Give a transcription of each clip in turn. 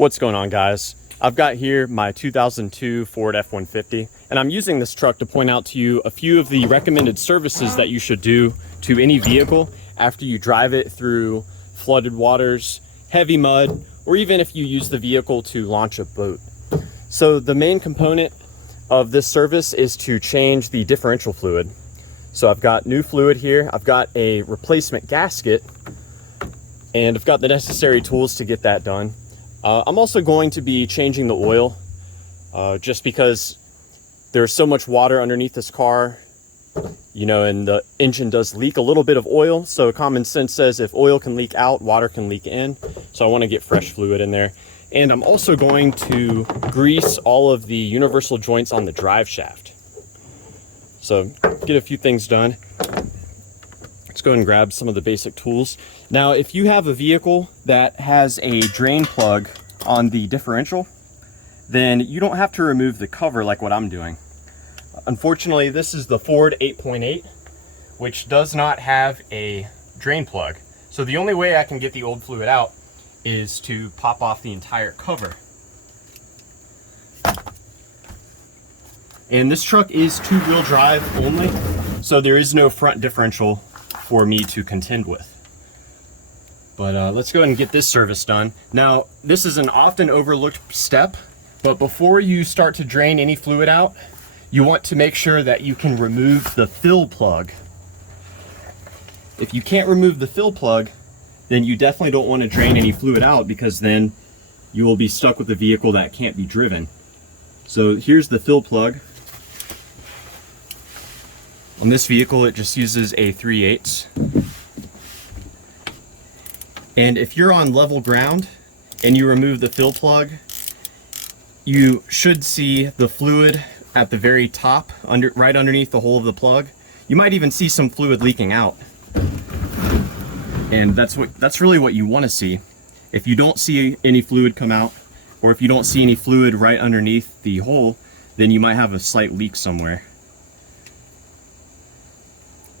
What's going on, guys? I've got here my 2002 Ford F-150, and I'm using this truck to point out to you a few of the recommended services that you should do to any vehicle after you drive it through flooded waters, heavy mud, or even if you use the vehicle to launch a boat. So the main component of this service is to change the differential fluid. So I've got new fluid here, I've got a replacement gasket, and I've got the necessary tools to get that done. I'm also going to be changing the oil just because there's so much water underneath this car, you know, and the engine does leak a little bit of oil. So common sense says if oil can leak out, water can leak in. So I want to get fresh fluid in there. And I'm also going to grease all of the universal joints on the drive shaft. So get a few things done. Let's go ahead and grab some of the basic tools. Now, if you have a vehicle that has a drain plug on the differential, then you don't have to remove the cover like what I'm doing. Unfortunately, this is the Ford 8.8, which does not have a drain plug. So the only way I can get the old fluid out is to pop off the entire cover. And this truck is two-wheel drive only, so there is no front differential for me to contend with. But let's go ahead and get this service done. Now, this is an often overlooked step, but before you start to drain any fluid out, you want to make sure that you can remove the fill plug. If you can't remove the fill plug, then you definitely don't want to drain any fluid out, because then you will be stuck with a vehicle that can't be driven. So here's the fill plug. On this vehicle, it just uses a 3/8. And if you're on level ground and you remove the fill plug, you should see the fluid at the very top, right underneath the hole of the plug. You might even see some fluid leaking out. And that's really what you want to see. If you don't see any fluid come out, or if you don't see any fluid right underneath the hole, then you might have a slight leak somewhere.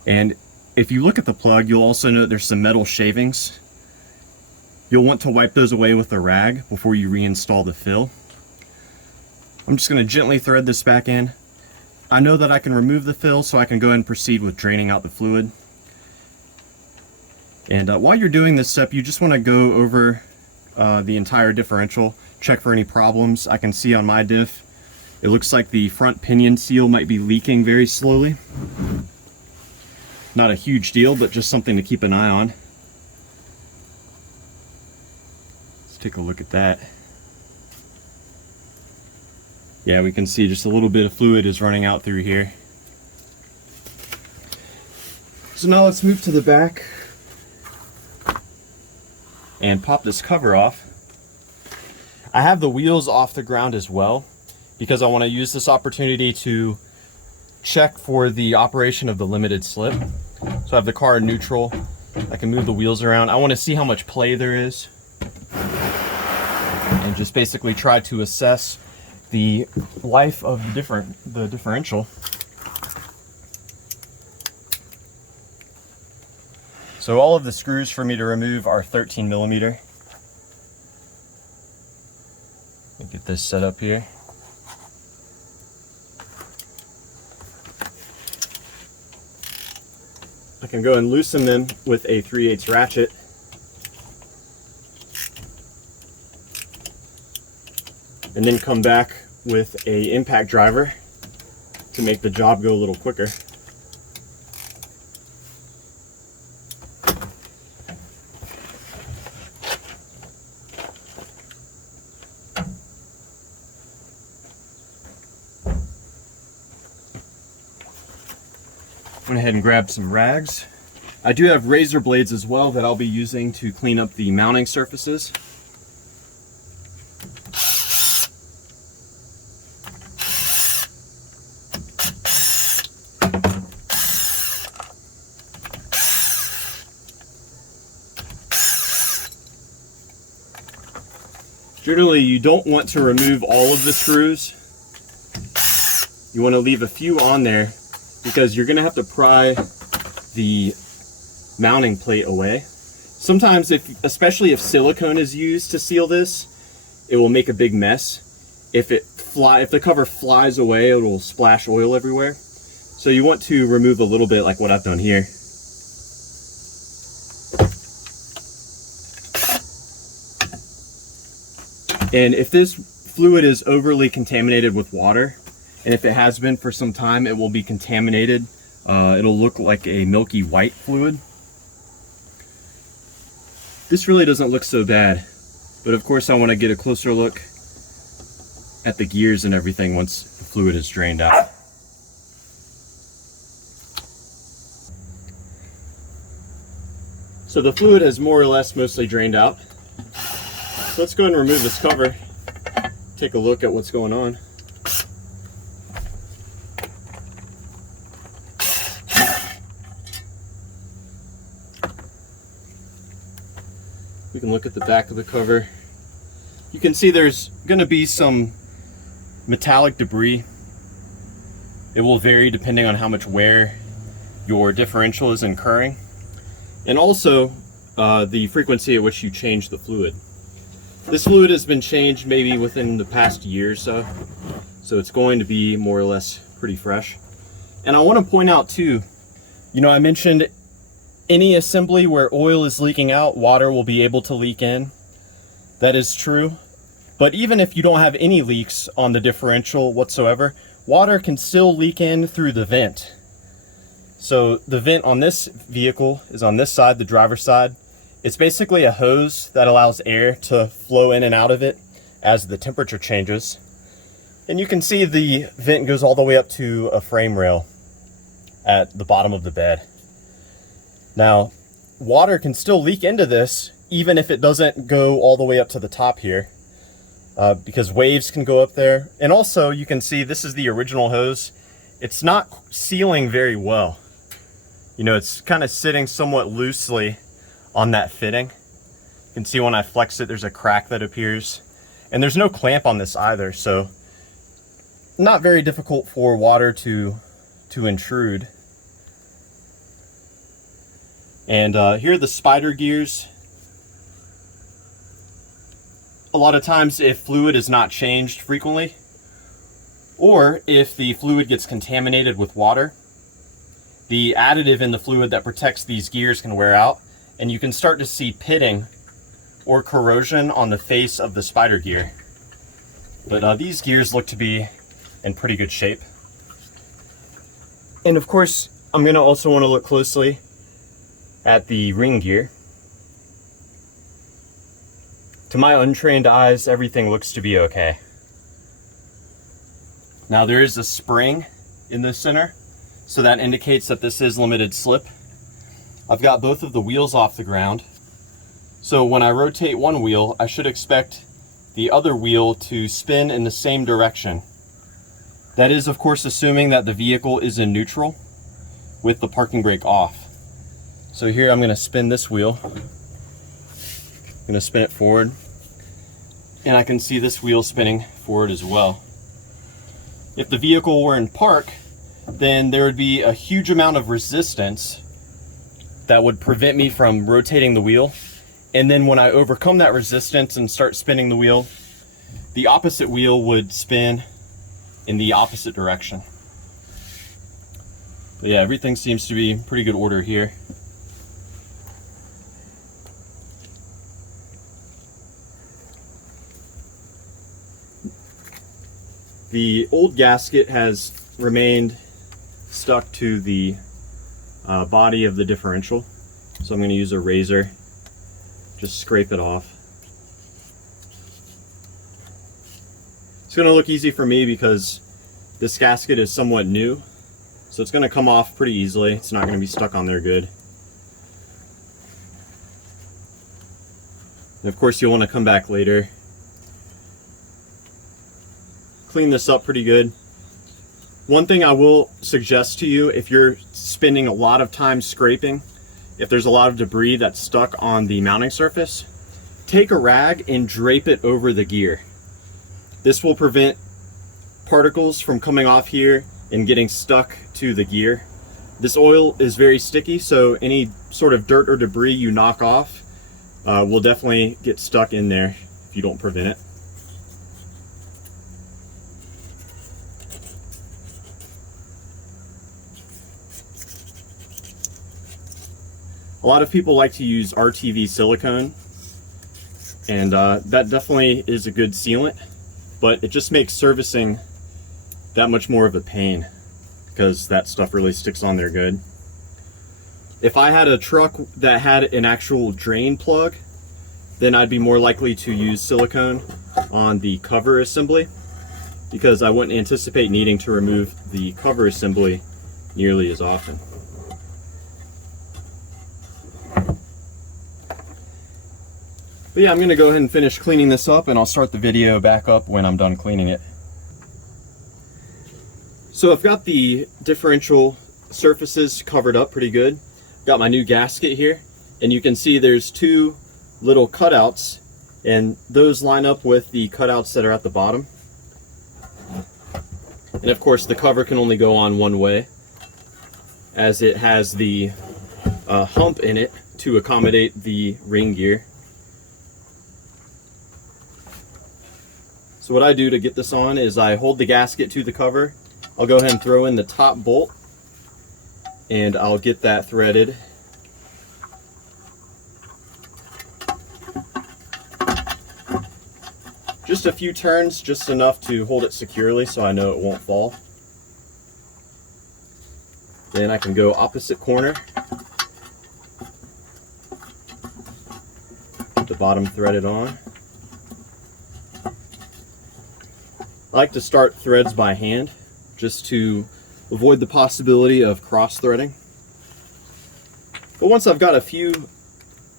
And if you look at the plug, you'll also note there's some metal shavings. You'll want to wipe those away with a rag before you reinstall the fill. I'm just going to gently thread this back in. I know that I can remove the fill, so I can go ahead and proceed with draining out the fluid. And while you're doing this step, you just want to go over the entire differential, check for any problems. I can see on my diff, it looks like the front pinion seal might be leaking very slowly. Not a huge deal, but just something to keep an eye on. Let's take a look at that. Yeah, we can see just a little bit of fluid is running out through here. So now let's move to the back and pop this cover off. I have the wheels off the ground as well, because I want to use this opportunity to check for the operation of the limited slip. So I have the car in neutral. I can move the wheels around. I want to see how much play there is, and just basically try to assess the life of the differential. So all of the screws for me to remove are 13mm. Let me get this set up here. I can go and loosen them with a 3/8 ratchet. And then come back with a impact driver to make the job go a little quicker. Went ahead and grabbed some rags. I do have razor blades as well that I'll be using to clean up the mounting surfaces. Generally, you don't want to remove all of the screws. You want to leave a few on there, because you're going to have to pry the mounting plate away. Sometimes, especially if silicone is used to seal this, it will make a big mess. If the cover flies away, it will splash oil everywhere. So you want to remove a little bit, like what I've done here. And if this fluid is overly contaminated with water, and if it has been for some time, it will be contaminated. It'll look like a milky white fluid. This really doesn't look so bad, but of course I want to get a closer look at the gears and everything once the fluid is drained out. So the fluid has more or less mostly drained out. So let's go ahead and remove this cover, take a look at what's going on. We can look at the back of the cover. You can see there's going to be some metallic debris. It will vary depending on how much wear your differential is incurring, and also the frequency at which you change the fluid. This fluid has been changed maybe within the past year or so, so it's going to be more or less pretty fresh. And I want to point out too, I mentioned any assembly where oil is leaking out, water will be able to leak in. That is true. But even if you don't have any leaks on the differential whatsoever, water can still leak in through the vent. So the vent on this vehicle is on this side, the driver's side. It's basically a hose that allows air to flow in and out of it as the temperature changes. And you can see the vent goes all the way up to a frame rail at the bottom of the bed. Now, water can still leak into this even if it doesn't go all the way up to the top here, because waves can go up there. And also you can see this is the original hose. It's not sealing very well. It's kind of sitting somewhat loosely on that fitting. You can see when I flex it, there's a crack that appears. And there's no clamp on this either, so not very difficult for water to intrude. And here are the spider gears. A lot of times if fluid is not changed frequently, or if the fluid gets contaminated with water, the additive in the fluid that protects these gears can wear out, and you can start to see pitting or corrosion on the face of the spider gear. But these gears look to be in pretty good shape. And of course, I'm going to also want to look closely at the ring gear. To my untrained eyes, everything looks to be okay. Now there is a spring in the center, so that indicates that this is limited slip. I've got both of the wheels off the ground, so when I rotate one wheel, I should expect the other wheel to spin in the same direction. That is, of course, assuming that the vehicle is in neutral with the parking brake off. So here I'm going to spin this wheel. I'm going to spin it forward, and I can see this wheel spinning forward as well. If the vehicle were in park, then there would be a huge amount of resistance that would prevent me from rotating the wheel. And then when I overcome that resistance and start spinning the wheel, the opposite wheel would spin in the opposite direction. But yeah, everything seems to be in pretty good order here. The old gasket has remained stuck to the body of the differential, so I'm going to use a razor, just scrape it off. It's going to look easy for me because this gasket is somewhat new, so it's going to come off pretty easily. It's not going to be stuck on there good. And of course you'll want to come back later, clean this up pretty good. One thing I will suggest to you, if you're spending a lot of time scraping, if there's a lot of debris that's stuck on the mounting surface, take a rag and drape it over the gear. This will prevent particles from coming off here and getting stuck to the gear. This oil is very sticky, so any sort of dirt or debris you knock off will definitely get stuck in there if you don't prevent it. A lot of people like to use RTV silicone, and that definitely is a good sealant, but it just makes servicing that much more of a pain because that stuff really sticks on there good. If I had a truck that had an actual drain plug, then I'd be more likely to use silicone on the cover assembly, because I wouldn't anticipate needing to remove the cover assembly nearly as often. But yeah, I'm gonna go ahead and finish cleaning this up, and I'll start the video back up when I'm done cleaning it. So I've got the differential surfaces covered up pretty good. Got my new gasket here, and you can see there's two little cutouts, and those line up with the cutouts that are at the bottom. And of course the cover can only go on one way, as it has the hump in it to accommodate the ring gear. So what I do to get this on is I hold the gasket to the cover. I'll go ahead and throw in the top bolt, and I'll get that threaded. Just a few turns, just enough to hold it securely so I know it won't fall. Then I can go opposite corner. Get the bottom threaded on. I like to start threads by hand, just to avoid the possibility of cross-threading. But once I've got a few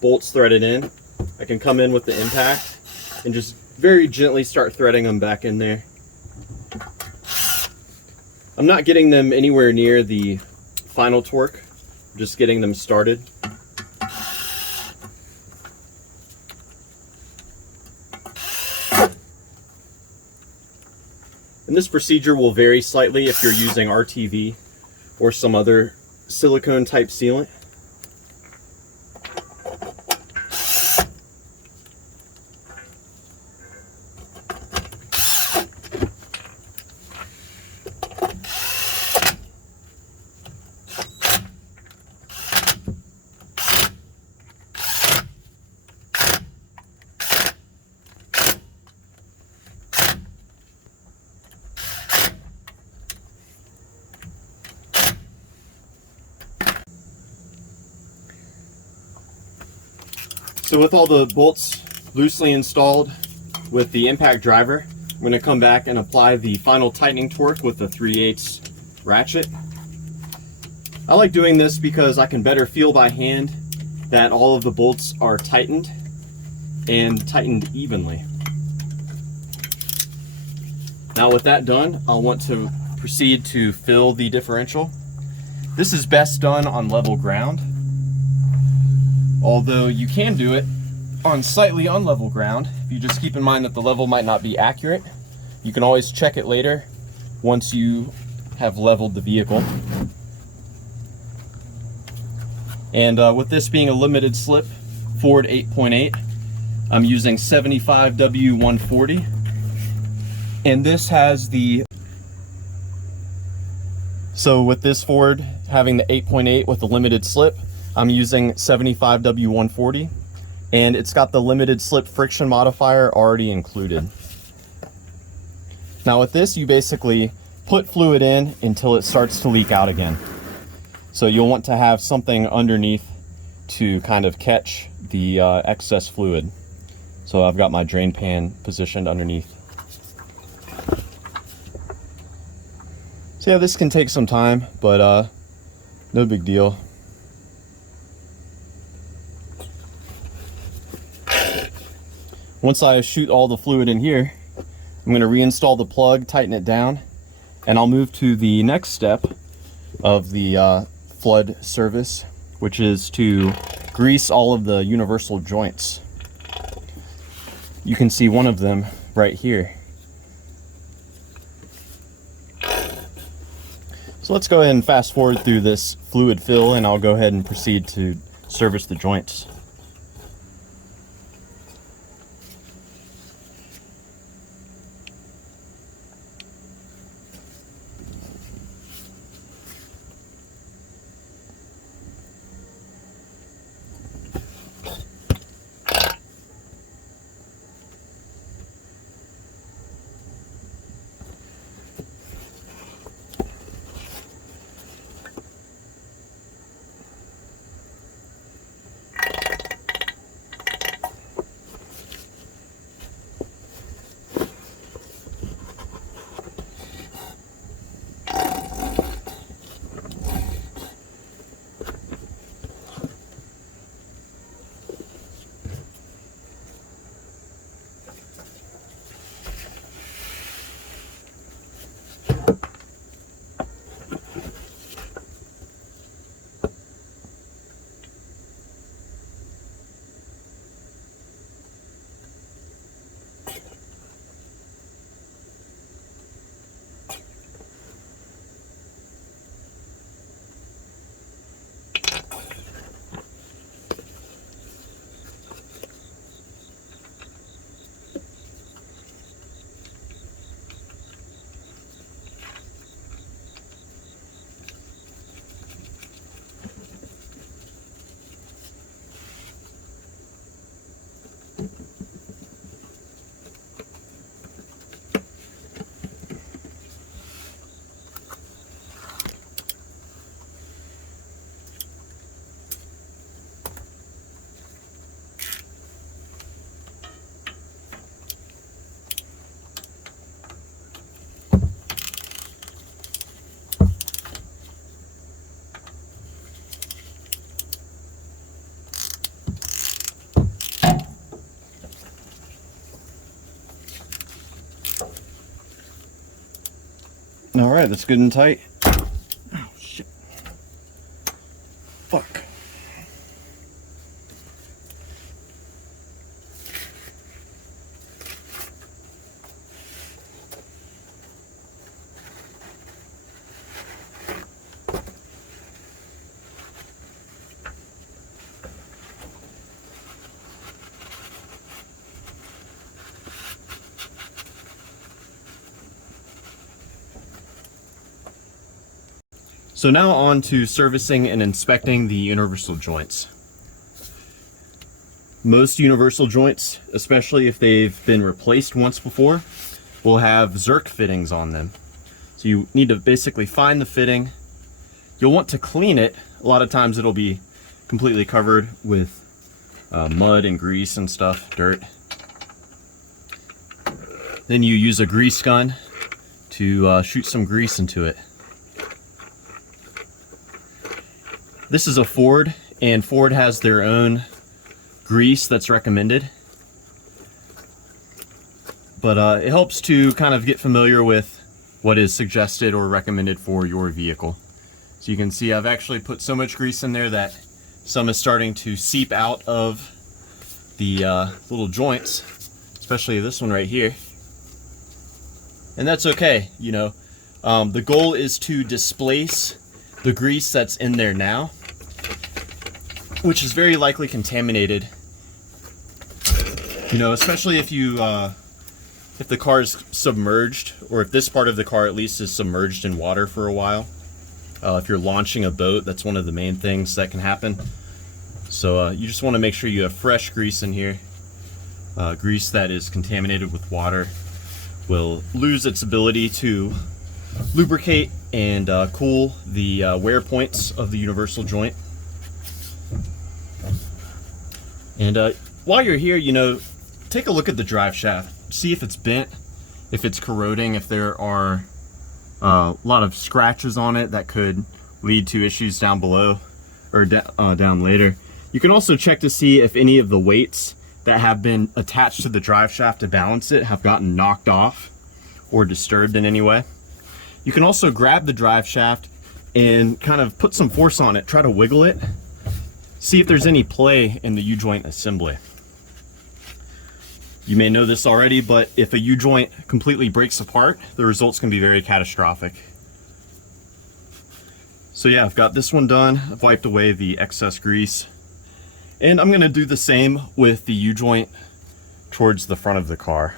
bolts threaded in, I can come in with the impact and just very gently start threading them back in there. I'm not getting them anywhere near the final torque, I'm just getting them started. And this procedure will vary slightly if you're using RTV or some other silicone type sealant. So with all the bolts loosely installed with the impact driver, I'm going to come back and apply the final tightening torque with the 3/8 ratchet. I like doing this because I can better feel by hand that all of the bolts are tightened and tightened evenly. Now with that done, I'll want to proceed to fill the differential. This is best done on level ground, although you can do it on slightly unlevel ground. If you just keep in mind that the level might not be accurate, you can always check it later once you have leveled the vehicle. And with this being a limited slip Ford 8.8, I'm using 75W140, and this has the, so with this Ford having the 8.8 with the limited slip, I'm using 75W140, and it's got the limited slip friction modifier already included. Now with this, you basically put fluid in until it starts to leak out again. So you'll want to have something underneath to kind of catch the excess fluid. So I've got my drain pan positioned underneath. So yeah, this can take some time, but no big deal. Once I shoot all the fluid in here, I'm going to reinstall the plug, tighten it down, and I'll move to the next step of the flood service, which is to grease all of the universal joints. You can see one of them right here. So let's go ahead and fast forward through this fluid fill, and I'll go ahead and proceed to service the joints. All right, that's good and tight. Oh, shit. Fuck. So now on to servicing and inspecting the universal joints. Most universal joints, especially if they've been replaced once before, will have Zerk fittings on them. So you need to basically find the fitting. You'll want to clean it. A lot of times it'll be completely covered with mud and grease and stuff, dirt. Then you use a grease gun to shoot some grease into it. This is a Ford, and Ford has their own grease that's recommended. But it helps to kind of get familiar with what is suggested or recommended for your vehicle. So you can see I've actually put so much grease in there that some is starting to seep out of the little joints, especially this one right here. And that's okay, you know. The goal is to displace the grease that's in there now, which is very likely contaminated. You know, especially if the car is submerged, or if this part of the car at least is submerged in water for a while. If you're launching a boat, that's one of the main things that can happen. So you just want to make sure you have fresh grease in here. Grease that is contaminated with water will lose its ability to lubricate and cool the wear points of the universal joint. And while you're here, you know, take a look at the drive shaft. See if it's bent, if it's corroding, if there are a lot of scratches on it that could lead to issues down below or down later. You can also check to see if any of the weights that have been attached to the drive shaft to balance it have gotten knocked off or disturbed in any way. You can also grab the drive shaft and kind of put some force on it, try to wiggle it, see if there's any play in the U-joint assembly. You may know this already, but if a U-joint completely breaks apart, the results can be very catastrophic. So yeah, I've got this one done. I've wiped away the excess grease. And I'm gonna do the same with the U-joint towards the front of the car.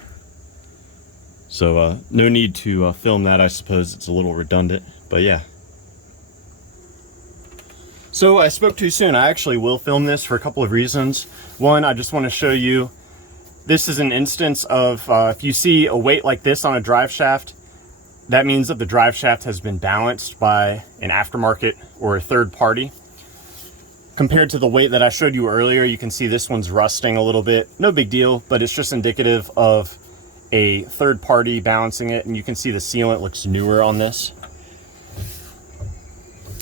So no need to film that, I suppose. It's a little redundant, but yeah. So I spoke too soon. I actually will film this for a couple of reasons. One, I just want to show you, this is an instance of if you see a weight like this on a drive shaft, that means that the drive shaft has been balanced by an aftermarket or a third party. Compared to the weight that I showed you earlier, you can see this one's rusting a little bit. No big deal, but it's just indicative of a third party balancing it, and you can see the sealant looks newer on this.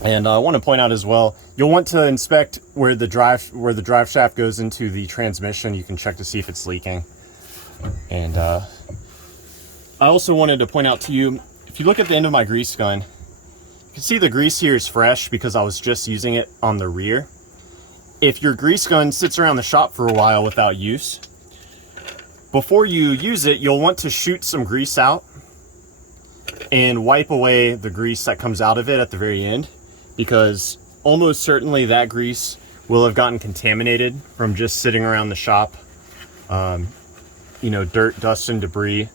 And I want to point out as well, you'll want to inspect where the drive shaft goes into the transmission. You can check to see if it's leaking. And I also wanted to point out to you, if you look at the end of my grease gun, you can see the grease here is fresh because I was just using it on the rear. If your grease gun sits around the shop for a while without use, before you use it, you'll want to shoot some grease out and wipe away the grease that comes out of it at the very end, because almost certainly that grease will have gotten contaminated from just sitting around the shop. You know, dirt, dust, and debris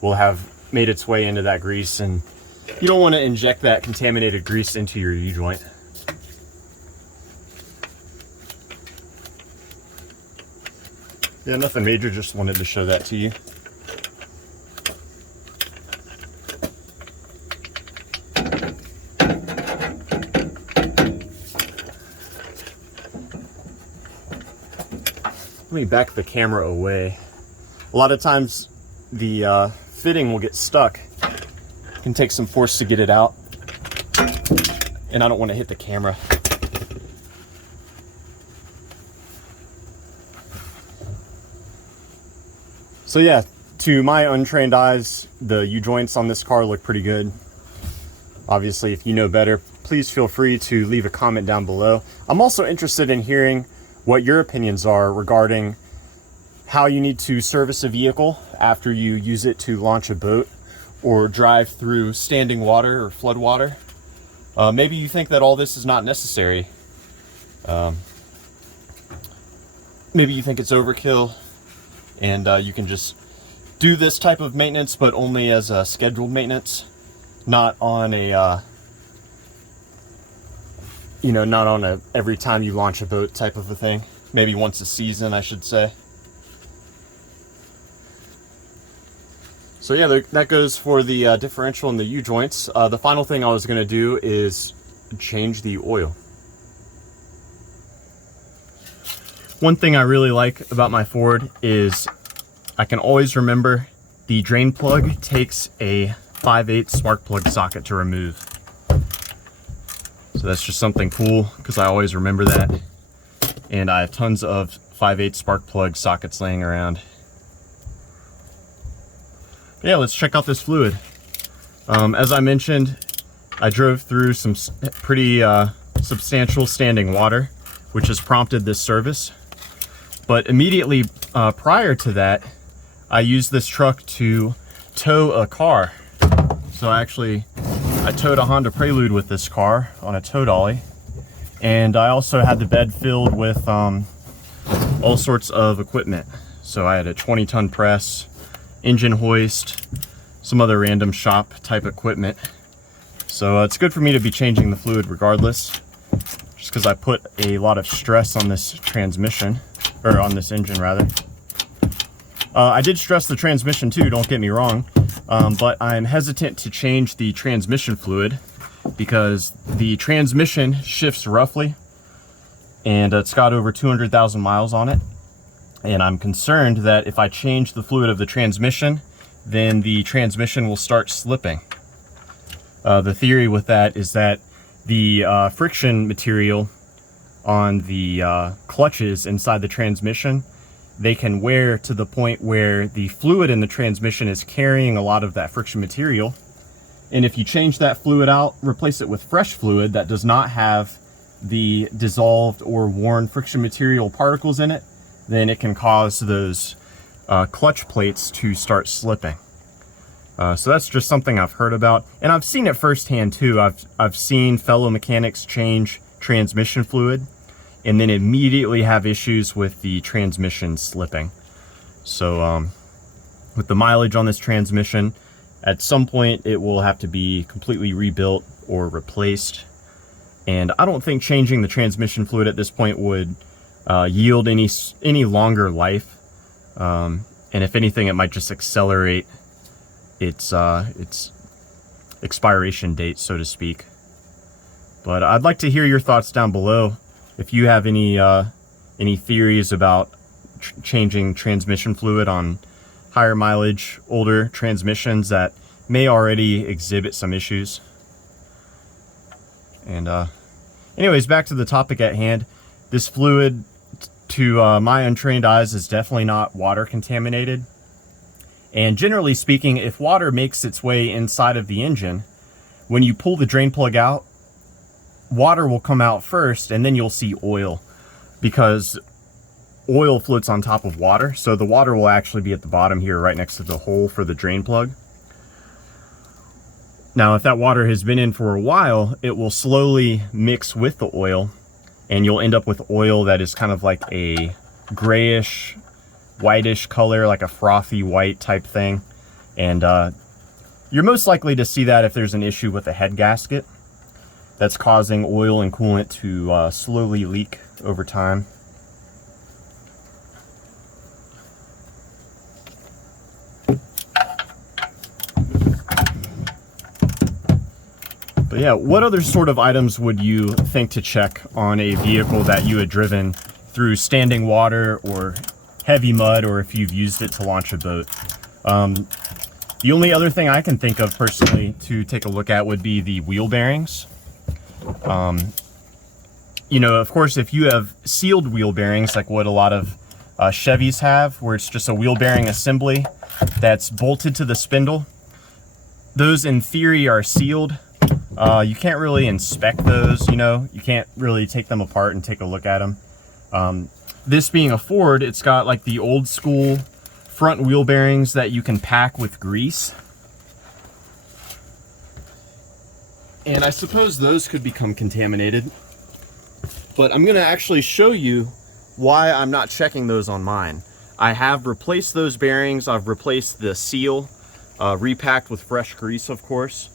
will have made its way into that grease, and you don't want to inject that contaminated grease into your U-joint. Yeah, nothing major, just wanted to show that to you. Let me back the camera away. A lot of times the fitting will get stuck. It can take some force to get it out, and I don't want to hit the camera. So yeah, to my untrained eyes, the U-joints on this car look pretty good. Obviously, if you know better, please feel free to leave a comment down below. I'm also interested in hearing what your opinions are regarding how you need to service a vehicle after you use it to launch a boat or drive through standing water or flood water. Maybe you think that all this is not necessary. Maybe you think it's overkill and you can just do this type of maintenance, but only as a scheduled maintenance, not on a not on a every time you launch a boat type of a thing. Maybe once a season, I should say. So yeah, that goes for the differential and the U-joints. The final thing I was going to do is change the oil. One thing I really like about my Ford is I can always remember the drain plug takes a 5/8 spark plug socket to remove. So that's just something cool because I always remember that. And I have tons of 5/8 spark plug sockets laying around. Yeah, let's check out this fluid. As I mentioned, I drove through some pretty substantial standing water, which has prompted this service. But immediately prior to that, I used this truck to tow a car. So I towed a Honda Prelude with this car on a tow dolly. And I also had the bed filled with all sorts of equipment. So I had a 20-ton press, engine hoist, some other random shop type equipment. So it's good for me to be changing the fluid regardless, just because I put a lot of stress on this transmission, or on this engine rather. I did stress the transmission too, don't get me wrong, but I'm hesitant to change the transmission fluid because the transmission shifts roughly and it's got over 200,000 miles on it. And I'm concerned that if I change the fluid of the transmission, then the transmission will start slipping. The theory with that is that the friction material on the clutches inside the transmission, they can wear to the point where the fluid in the transmission is carrying a lot of that friction material. And if you change that fluid out, replace it with fresh fluid that does not have the dissolved or worn friction material particles in it, then it can cause those clutch plates to start slipping. So that's just something I've heard about, and I've seen it firsthand too. I've seen fellow mechanics change transmission fluid and then immediately have issues with the transmission slipping. So with the mileage on this transmission, at some point it will have to be completely rebuilt or replaced. And I don't think changing the transmission fluid at this point would yield any longer life, and if anything, it might just accelerate its expiration date, so to speak. But I'd like to hear your thoughts down below if you have any theories about changing transmission fluid on higher mileage, older transmissions that may already exhibit some issues. And anyways, back to the topic at hand. This fluid, to my untrained eyes, is definitely not water contaminated. And generally speaking, if water makes its way inside of the engine, when you pull the drain plug out, water will come out first and then you'll see oil, because oil floats on top of water. So the water will actually be at the bottom here, right next to the hole for the drain plug. Now, if that water has been in for a while, it will slowly mix with the oil, and you'll end up with oil that is kind of like a grayish, whitish color, like a frothy white type thing. And you're most likely to see that if there's an issue with the head gasket that's causing oil and coolant to slowly leak over time. But yeah, what other sort of items would you think to check on a vehicle that you had driven through standing water or heavy mud, or if you've used it to launch a boat? The only other thing I can think of personally to take a look at would be the wheel bearings. You know, of course, if you have sealed wheel bearings, like what a lot of Chevys have, where it's just a wheel bearing assembly that's bolted to the spindle, those in theory are sealed. You can't really inspect those, you know, you can't really take them apart and take a look at them. This being a Ford, it's got like the old school front wheel bearings that you can pack with grease. And I suppose those could become contaminated. But I'm gonna actually show you why I'm not checking those on mine. I have replaced those bearings, I've replaced the seal, repacked with fresh grease, of course.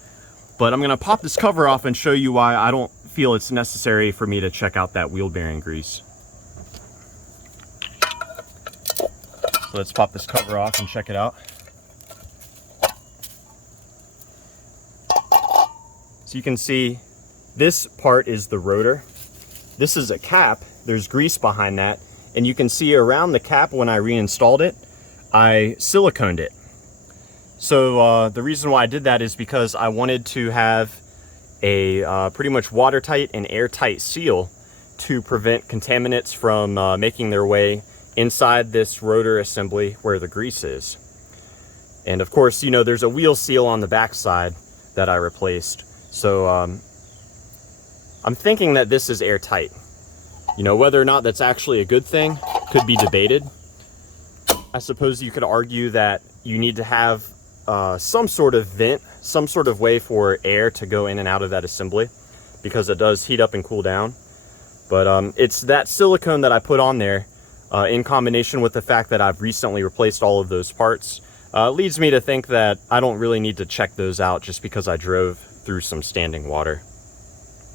But I'm gonna pop this cover off and show you why I don't feel it's necessary for me to check out that wheel bearing grease. So let's pop this cover off and check it out. So you can see this part is the rotor. This is a cap, there's grease behind that, and you can see around the cap when I reinstalled it, I siliconed it. So the reason why I did that is because I wanted to have a pretty much watertight and airtight seal to prevent contaminants from making their way inside this rotor assembly where the grease is. And of course, you know, there's a wheel seal on the back side that I replaced. So I'm thinking that this is airtight. You know, whether or not that's actually a good thing could be debated. I suppose you could argue that you need to have some sort of vent, some sort of way for air to go in and out of that assembly, because it does heat up and cool down. But it's that silicone that I put on there in combination with the fact that I've recently replaced all of those parts leads me to think that I don't really need to check those out just because I drove through some standing water.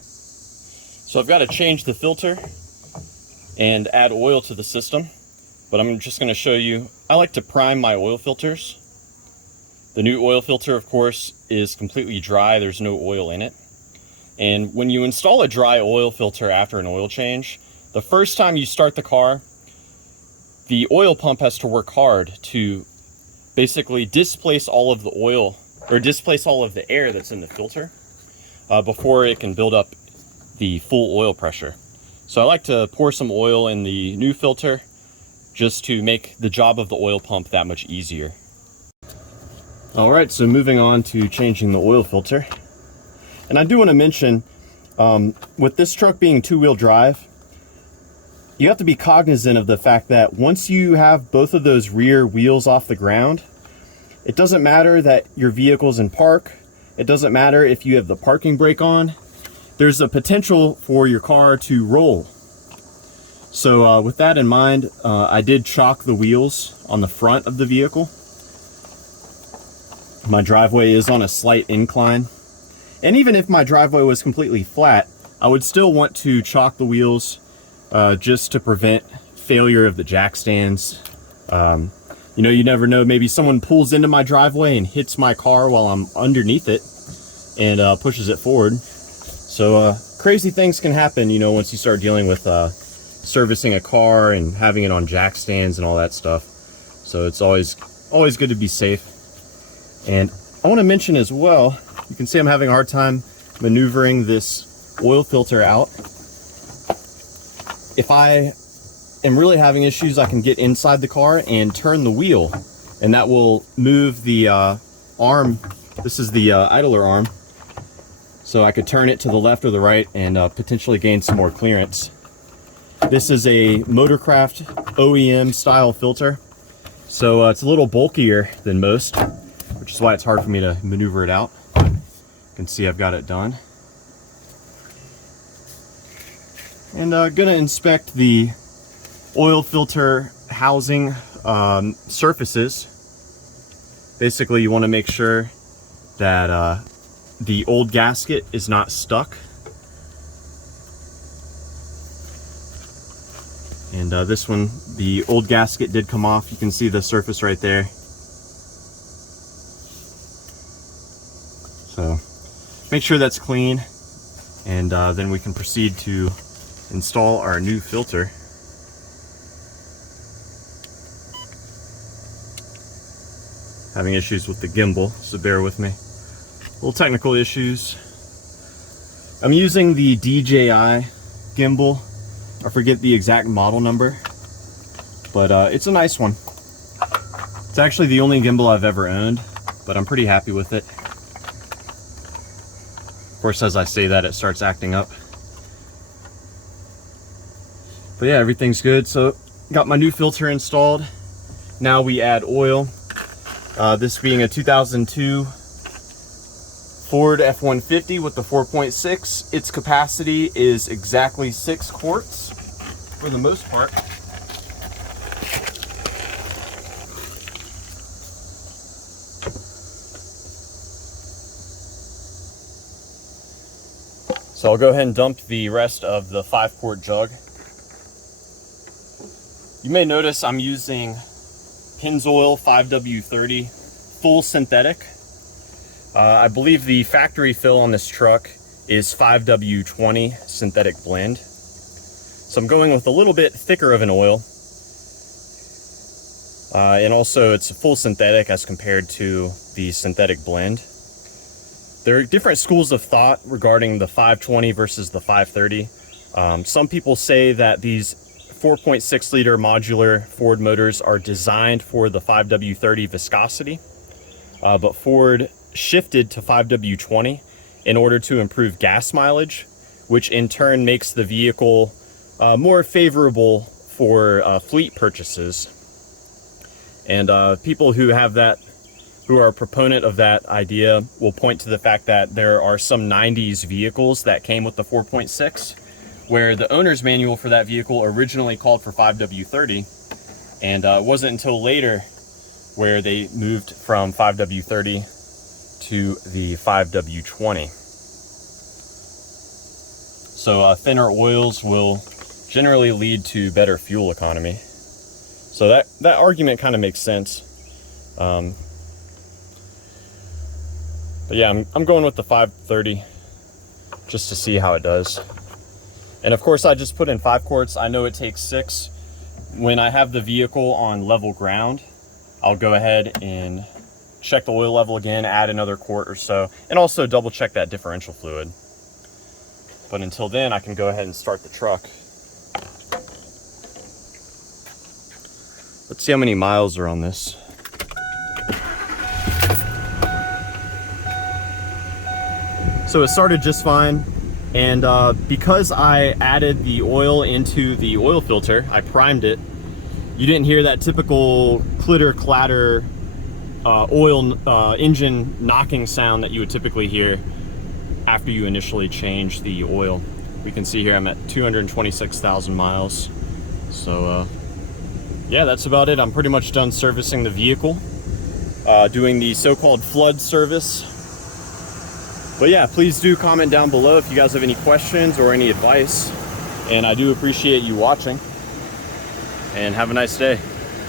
So I've got to change the filter and add oil to the system, but I'm just going to show you, I like to prime my oil filters. The new oil filter, of course, is completely dry, there's no oil in it. And when you install a dry oil filter after an oil change, the first time you start the car, the oil pump has to work hard to basically displace all of the oil, or displace all of the air that's in the filter before it can build up the full oil pressure. So I like to pour some oil in the new filter just to make the job of the oil pump that much easier. All right, so moving on to changing the oil filter. And I do want to mention, with this truck being two-wheel drive, you have to be cognizant of the fact that once you have both of those rear wheels off the ground, it doesn't matter that your vehicle's in park. It doesn't matter if you have the parking brake on. There's a potential for your car to roll. So with that in mind, I did chock the wheels on the front of the vehicle. My driveway is on a slight incline. And even if my driveway was completely flat, I would still want to chock the wheels just to prevent failure of the jack stands. You know, you never know, maybe someone pulls into my driveway and hits my car while I'm underneath it and pushes it forward. So crazy things can happen, you know, once you start dealing with servicing a car and having it on jack stands and all that stuff. So it's always good to be safe. And I want to mention as well, you can see I'm having a hard time maneuvering this oil filter out. If I am really having issues, I can get inside the car and turn the wheel, and that will move the arm. This is the idler arm. So I could turn it to the left or the right and potentially gain some more clearance. This is a Motorcraft OEM style filter. So it's a little bulkier than most, which is why it's hard for me to maneuver it out. You can see I've got it done. And gonna inspect the oil filter housing surfaces. Basically, you want to make sure that the old gasket is not stuck. And this one, the old gasket did come off. You can see the surface right there. So make sure that's clean, and then we can proceed to install our new filter. Having issues with the gimbal, so bear with me. Little technical issues. I'm using the DJI gimbal. I forget the exact model number, but it's a nice one. It's actually the only gimbal I've ever owned, but I'm pretty happy with it. course, as I say that, it starts acting up. But yeah, everything's good. So got my new filter installed. Now we add oil. This being a 2002 Ford F-150 with the 4.6. Its capacity is exactly 6 quarts for the most part. So I'll go ahead and dump the rest of the 5-quart jug. You may notice I'm using Pennzoil 5W30 full synthetic. I believe the factory fill on this truck is 5W20 synthetic blend. So I'm going with a little bit thicker of an oil. And also it's a full synthetic as compared to the synthetic blend. There are different schools of thought regarding the 520 versus the 530. Some people say that these 4.6 liter modular Ford motors are designed for the 5W30 viscosity, but Ford shifted to 5W20 in order to improve gas mileage, which in turn makes the vehicle more favorable for fleet purchases. And people who have that, who are a proponent of that idea, will point to the fact that there are some 90s vehicles that came with the 4.6, where the owner's manual for that vehicle originally called for 5W30, and it wasn't until later where they moved from 5W30 to the 5W20. So thinner oils will generally lead to better fuel economy. So that argument kind of makes sense. But yeah, I'm going with the 530 just to see how it does. And of course I just put in 5 quarts. I know it takes 6. When I have the vehicle on level ground, I'll go ahead and check the oil level again, add another quart or so, and also double check that differential fluid. But until then, I can go ahead and start the truck. Let's see how many miles are on this. So it started just fine, and because I added the oil into the oil filter, I primed it, you didn't hear that typical clitter clatter oil engine knocking sound that you would typically hear after you initially change the oil. We can see here I'm at 226,000 miles. So yeah, that's about it. I'm pretty much done servicing the vehicle, doing the so-called flood service. But yeah, please do comment down below if you guys have any questions or any advice. And I do appreciate you watching. And have a nice day.